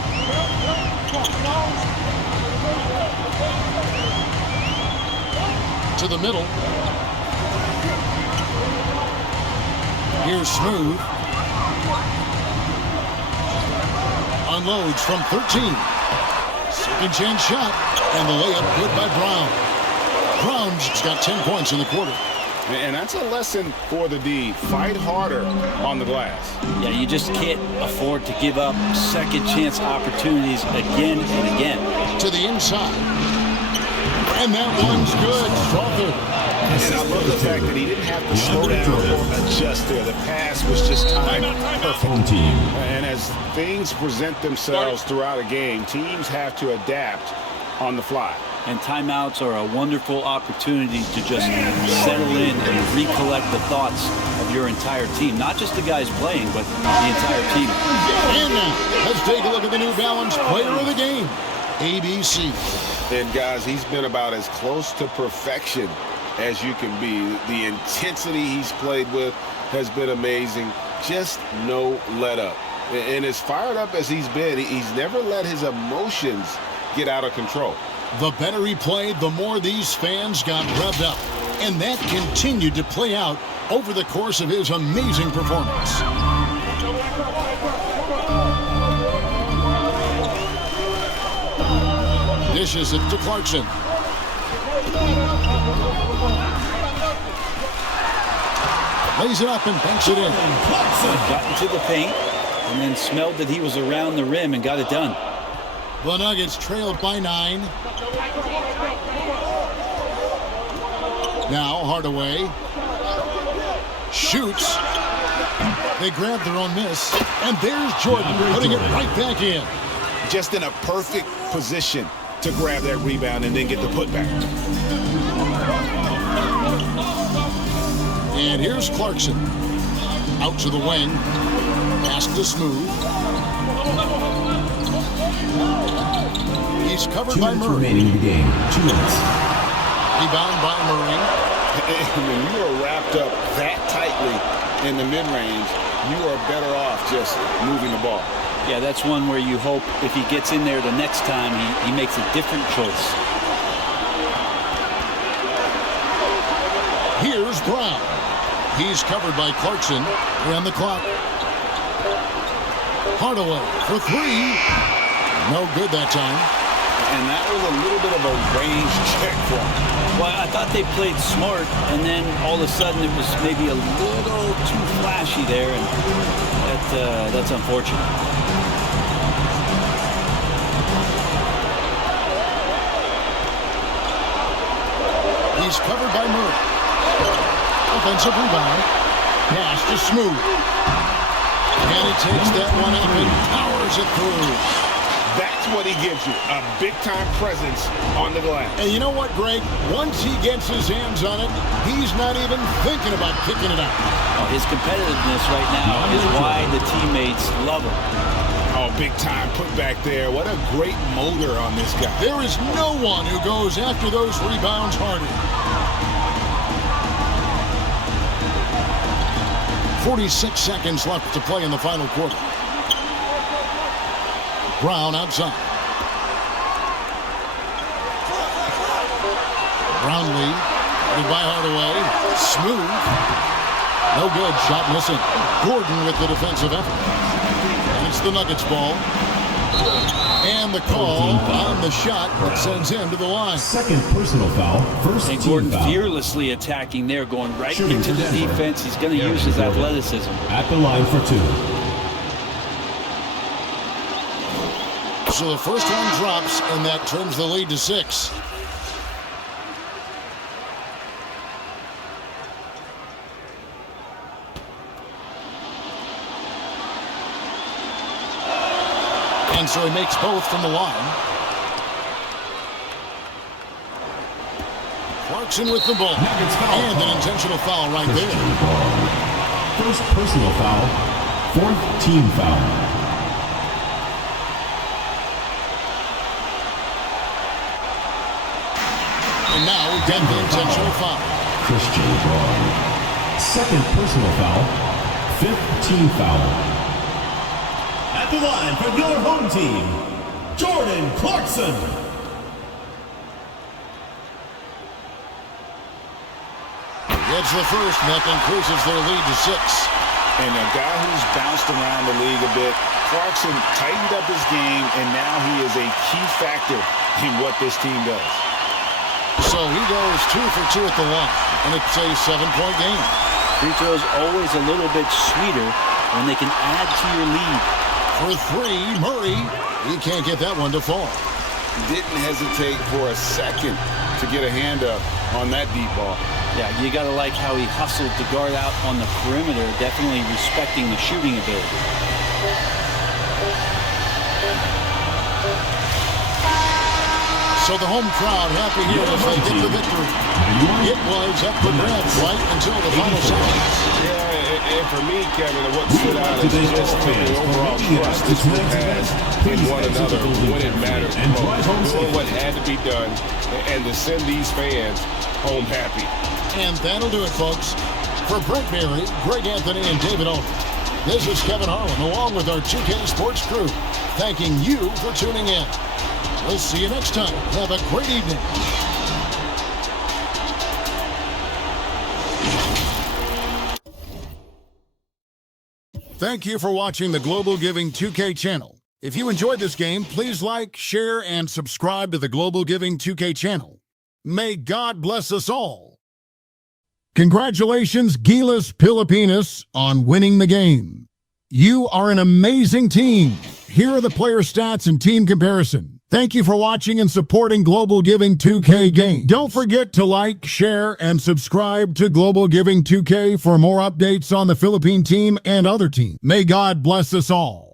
To the middle. Here's Smooth. Unloads from 13. Second chance shot. And the layup good by Brown. Brown's got 10 points in the quarter. And that's a lesson for the D. Fight harder on the glass. Yeah, you just can't afford to give up second chance opportunities again and again. To the inside. And that one's good. Crawford. And I love the fact that he didn't have to slow down or adjust there. The pass was just timed perfect. And as things present themselves throughout a game, teams have to adapt on the fly. And timeouts are a wonderful opportunity to just settle in and recollect the thoughts of your entire team. Not just the guys playing, but the entire team. And now, let's take a look at the New Balance Player of the Game, ABC. And guys, he's been about as close to perfection as you can be. The intensity he's played with has been amazing. Just no let up. And as fired up as he's been, he's never let his emotions get out of control. The better he played, the more these fans got revved up. And that continued to play out over the course of his amazing performance. Dishes it to Clarkson. Lays it up and banks it in. Got into the paint and then smelled that he was around the rim and got it done. The Nuggets trailed by 9. Now Hardaway shoots. They grab their own miss. And there's Jordan putting it right back in. Just in a perfect position to grab that rebound and then get the putback. And here's Clarkson. Out to the wing. Pass to Smooth. He's covered by Murray. Remaining in the game. 2 minutes. Rebound by Murray. When you are wrapped up that tightly in the mid-range, you are better off just moving the ball. Yeah, that's one where you hope if he gets in there the next time, he makes a different choice. Here's Brown. He's covered by Clarkson. Ran the clock. Hardaway for 3. No good that time. And that was a little bit of a range check for him. Well, I thought they played smart, and then all of a sudden it was maybe a little too flashy there, and that's unfortunate. He's covered by Murray. Offensive rebound. Pass to Smooth. And he takes that one up and powers it through. That's what he gives you, a big-time presence on the glass. And you know what, Greg? Once he gets his hands on it, he's not even thinking about kicking it out. Oh, his competitiveness right now is why the teammates love him. Oh, big-time putback there. What a great motor on this guy. There is no one who goes after those rebounds harder. 46 seconds left to play in the final quarter. Brown outside. Brownlee, by Hardaway. Smooth. No good. Shot missing. Gordon with the defensive effort. And it's the Nuggets ball. And the call on the shot that sends him to the line. Second personal foul. First and team Gordon foul. fearlessly attacking there, going right Shooting into the for Denver. defense. He's going to use his athleticism. At the line for 2. So the first one drops, and that trims the lead to 6. And so he makes both from the line. Clarkson with the ball. And an intentional foul right there. First personal foul. Fourth team foul. And now we get the intentional foul. Christian Braun. Second personal foul. 5th team foul. At the line for your home team, Jordan Clarkson. Gets the first, and that increases their lead to 6. And a guy who's bounced around the league a bit, Clarkson tightened up his game, and now he is a key factor in what this team does. So he goes 2 for 2 at the line, and it's a 7-point game. Free throws always a little bit sweeter when they can add to your lead. For 3, Murray. He can't get that one to fall. Didn't hesitate for a second to get a hand up on that deep ball. Yeah, you got to like how he hustled to guard out on the perimeter, definitely respecting the shooting ability. So the home crowd happy here as they get the victory. It was up for grabs right until the final seconds. Yeah, and for me, Kevin, what stood out is just the overall trust this group has in one another when it mattered most. Doing what had to be done and to send these fans home happy. And that'll do it, folks. For Brent Berry, Greg Anthony, and David Owen, this is Kevin Harlan along with our 2K Sports crew, thanking you for tuning in. We'll see you next time. Have a great evening. Thank you for watching the Global Giving 2K channel. If you enjoyed this game, please like, share, and subscribe to the Global Giving 2K channel. May God bless us all. Congratulations, Gilas Pilipinas, on winning the game. You are an amazing team. Here are the player stats and team comparison. Thank you for watching and supporting Global Giving 2K game. Don't forget to like, share, and subscribe to Global Giving 2K for more updates on the Philippine team and other teams. May God bless us all.